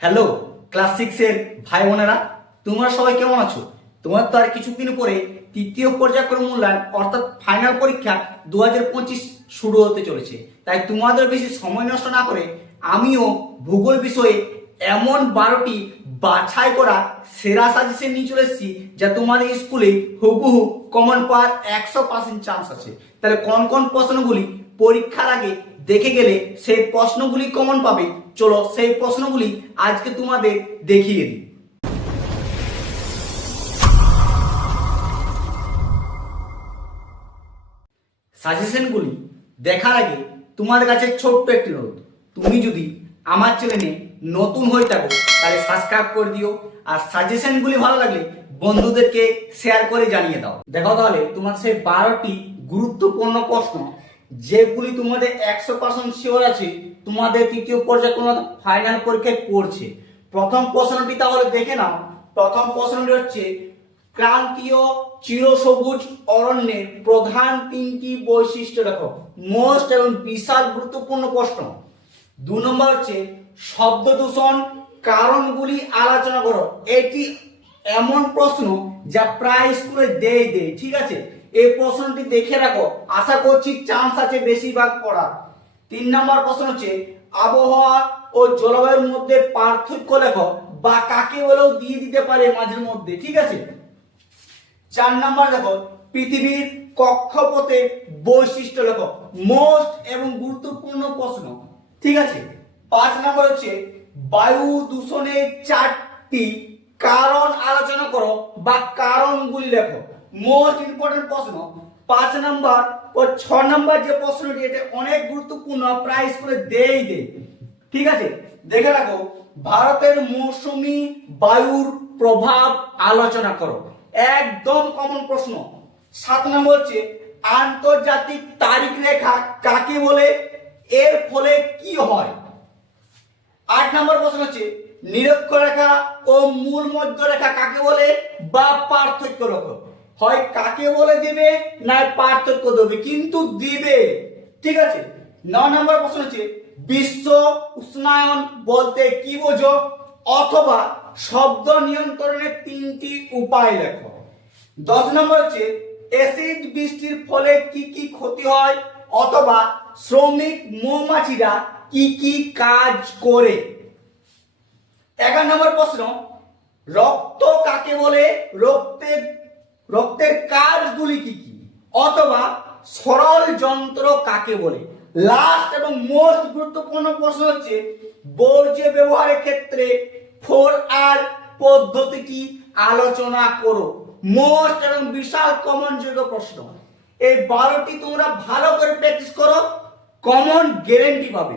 Hello class 6 এর ভাই বোনেরা, তোমরা সবাই কেমন আছো? তোমার তো আর কিছুদিন পরে তৃতীয় পর্যায়ক্রম মূল্যায়ন অর্থাৎ ফাইনাল পরীক্ষা 2025 শুরু হতে চলেছে। তাই তোমাদের বেশি সময় নষ্ট না করে আমিও ভূগোল বিষয়ে এমন 12টি বাছাই করা সেরা সাজেশন নিয়ে চলে এসেছি যা তোমাদের স্কুলে হুবহু কমন পাওয়ার 100% চান্স আছে। তাহলে কোন কোন প্রশ্নগুলি পরীক্ষার আগে দেখে গেলে সেই প্রশ্নগুলি কমন পাবে, চলো সেই প্রশ্নগুলি আজকে তোমাদের দেখিয়ে দিই। সাজেশনগুলি দেখার আগে তোমাদের কাছে ছোট্ট একটি অনুরোধ, তুমি যদি আমার চ্যানেলে নতুন হয়ে থাকো তাহলে সাবস্ক্রাইব করে দিও, আর সাজেশনগুলি ভালো লাগলে বন্ধুদেরকে শেয়ার করে জানিয়ে দাও। দেখো তাহলে তোমার সেই 12টি গুরুত্বপূর্ণ প্রশ্ন যেগুলি তোমাদের 100% শিওর আছে তোমাদের তৃতীয় পর্যায়ক্রম ফাইনাল পরীক্ষায় পড়ছে। প্রথম প্রশ্নটি তাহলে দেখে নাও। প্রথম প্রশ্নটি হচ্ছে, ক্রান্তীয় চিরসবুজ অরণ্যের প্রধান 3টি বৈশিষ্ট্য দেখো। মোস্ট এবং বিশাল গুরুত্বপূর্ণ প্রশ্ন। 2 নম্বর হচ্ছে, শব্দ দূষণ কারণগুলি আলোচনা করো। এটি এমন প্রশ্ন যা প্রায় স্কুলে দেয়, ঠিক আছে? এই প্রশ্নটি দেখে রাখো, আশা করছি চান্স আছে বেশিরভাগ পড়ার। 3 নম্বর প্রশ্ন হচ্ছে, আবহাওয়া ও জলবায়ুর মধ্যে পার্থক্য লেখো, বা কাকে বলেও দিয়ে দিতে পারে মাঝের মধ্যে, ঠিক আছে? 4 নম্বর দেখো, পৃথিবীর কক্ষপথের বৈশিষ্ট্য লেখো। মোস্ট এবং গুরুত্বপূর্ণ প্রশ্ন, ঠিক আছে? 5 নম্বর হচ্ছে, বায়ু দূষণের 4টি কারণ আলোচনা করো বা কারণগুলি লেখো। মোস্ট ইম্পর্টেন্ট প্রশ্ন। 5 নম্বর ও 6 নম্বর যে প্রশ্নটি, এটা অনেক গুরুত্বপূর্ণ, প্রায় স্কুলে দেয়, ঠিক আছে? দেখে রাখো, ভারতের মৌসুমী বায়ুর প্রভাব আলোচনা করো। একদম কমন প্রশ্ন। 7 নম্বর হচ্ছে, আন্তর্জাতিক তারিখ রেখা কাকে বলে, এর ফলে কি হয়? 8 নম্বর প্রশ্ন হচ্ছে, নিরক্ষরেখা ও মূল মধ্যরেখা কাকে বলে বা পার্থক্য রেখো। হয় কাকে বলে দিবে না পার্থক্য দেবে, কিন্তু দিবে, ঠিক আছে? 9 নম্বর প্রশ্ন হচ্ছে, বিশ্ব উষ্ণায়ন বলতে কি বোঝো, অথবা শব্দ নিয়ন্ত্রণের 3টি উপায় লেখো। 10 নম্বর হচ্ছে, অ্যাসিড বৃষ্টির ফলে কি কি ক্ষতি হয়, অথবা শ্রমিক মৌমাছিরা কি কি কাজ করে। 11 নম্বর প্রশ্ন, রক্ত কাকে বলে, রক্তের কাজগুলি কি কি, অথবা সরল যন্ত্র কাকে বলে। লাস্ট এবং মোস্ট গুরুত্বপূর্ণ প্রশ্ন হচ্ছে, বর্জ্য ব্যবহারের ক্ষেত্রে 4R পদ্ধতিটি আলোচনা করো। মোস্ট এবং বিশাল কমন যোগ্য প্রশ্ন। এই 12টি তোমরা ভালো করে প্র্যাকটিস করো, কমন গ্যারান্টি পাবে।